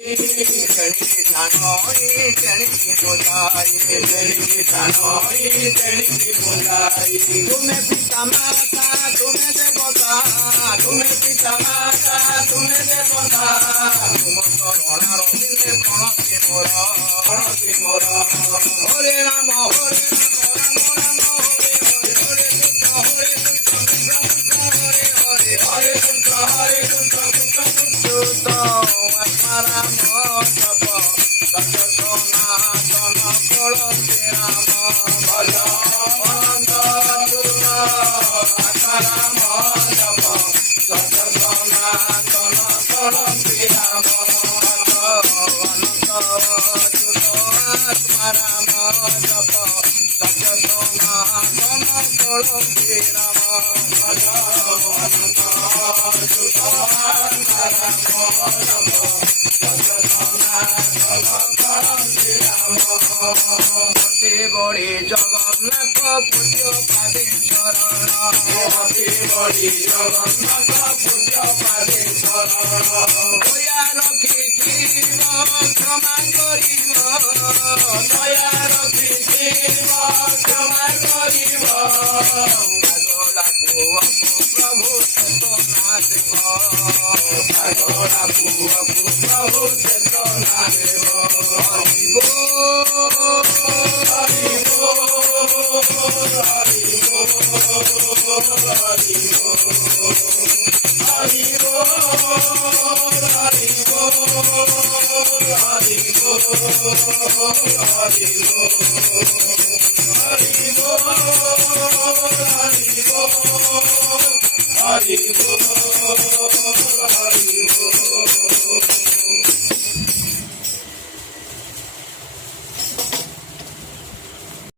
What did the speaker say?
तेणिकी ठाणोई तेणिकी बोलाई तेणिकी ठाणोई तेणिकी बोलाई तुम्हें पिता माता तुम्हें देवता तुम्हें पिता माता तुम्हें देवता तुम शरणार मिले प्रणति मोर हरे राम हरे राम राम राम हरे हरे हरे कृष्ण हरे कृष्ण हरे कृष्ण हरे कृष्ण कृष्ण कृष्ण राम जप सत्य सनातन कलते राम भज अनंत राम जप सत्य सनातन कलते राम भज अनंत आत्मा राम जप सत्य सनातन कलते राम भज अनंत आत्मा राम जप बड़ी जगन्नाथ पूज्य पादे शरण बड़ी जगन्नाथ पूज्य पादे शरण दया रखी जीव क्षमा करिब दया रखी जीव क्षमा करिब पागला पुअकु प्रभु चेतना देव पागला पुअकु प्रभु चेतना देव हरि बोल हरि बोल हरि बोल हरि बोल हरि बोल हरि बोल हरि बोल हरि बोल हरि बोल